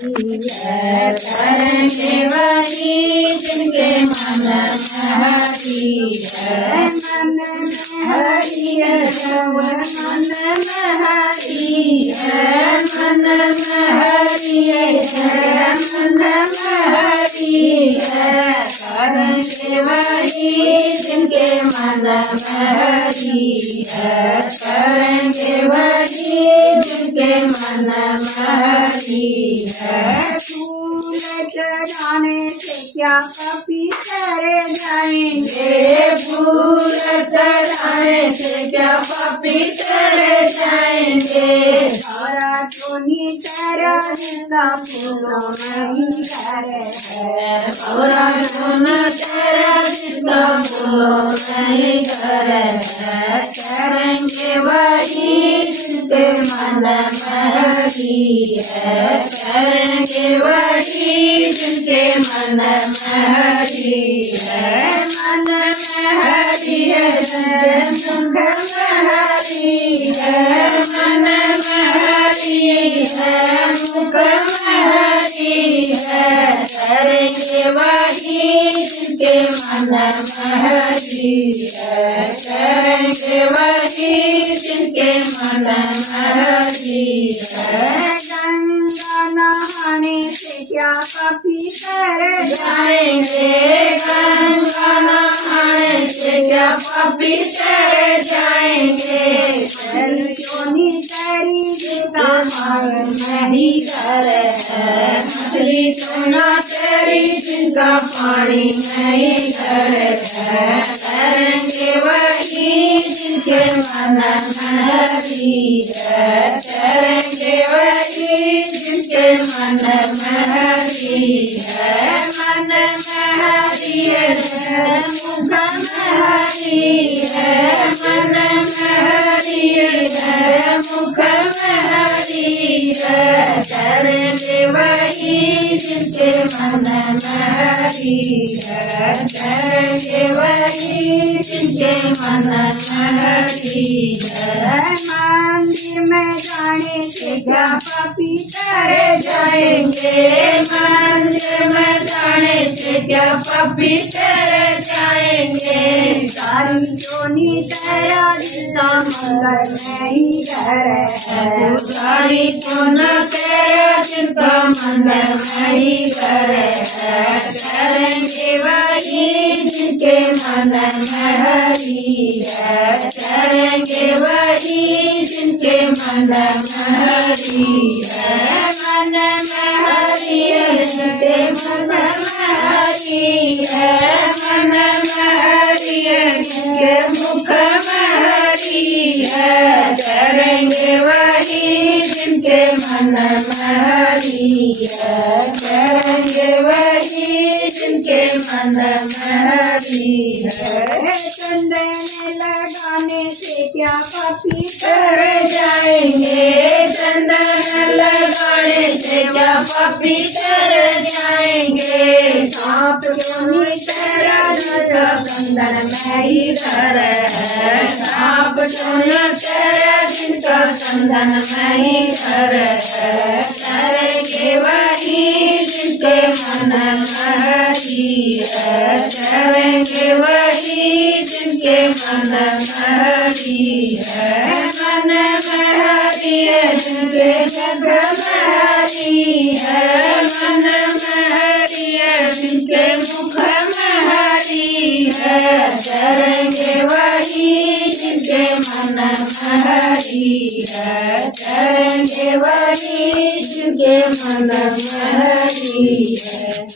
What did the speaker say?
करेंगे वही जिनके मन में हरि है। मन में हरि है, मन में हरि है, मन में हरि है, मन में हरि है। करेंगे वही जिनके मन में हरि है। करेंगे वही जिनके मन में हरि है। फूल चढ़ाने से क्या पवित्र जाएंगे, फूल चढ़ाने से क्या पवित्र जाएंगे। सारा चोनी तेरा जिंदा फूलों नहीं करे है, सारा चोनी तेरा जिंदा फूलों नहीं करे है। करेंगे वही जिनके मन में हरि है। करेंगे वही जिनके मन में हरि है। मन में हरि है, मुख में हरि है, मन में हरि है, मुख में हरि है। करेंगे वही जिनके मन में हरि है। करेंगे वही जिनके मन में हरि है। गंगा नहाने से क्या पवित्र जाएंगे, गंगा नहाने से क्या पवित्र जाएंगे। चोनी तेरी जिंदा नहीं करे है, मछली सोना तेरी जिनका पानी नहीं करे है। करेंगे वही जिनके मन में हरि है। करेंगे वही जिनके मन में हरि है। मन में हरि है, मुख में हरि है, मन में हरि है, मुख में हरि है। करेंगे वही जिनके मन में हरि है। करेंगे वही जिनके मन में हरि है। मंदिर में जाने से क्या पवित्र जाएंगे, मंदिर में जाने से क्या पवित्र जाएंगे। सारी चोनी तेरा जिंदा मंगल नहीं करे है, सारी चोना तेरा जिनका मंगल नहीं करे है। करेंगे वही जिनके मन में हरि है। करेंगे वही जिनके मन में हरि है। मन में हरि है, जिनके मन में हरि है, मन में हरि है, जिनके मुख में हरि है। करेंगे वही जिनके मन में हरि है। करेंगे वही जिनके मन में हरि है। चंदन लगाने से क्या पवित्र जाएंगे, चंदन लगाने से क्या पवित्र जाएंगे। सांप चोनी तेरा जिनका चंदन में ही करे है। सांप चोनी तेरा जिनका चंदन में ही करे है। करेंगे वही जिनके मन में हरि है। करेंगे वही जिनके मन में हरि है। मन में हरि है, जिनके जग में हरि है, मन में हरि है, जिनके मुख में हरि है। करेंगे वही जिनके मन में हरि है। करेंगे वही जिनके मन में हरि है।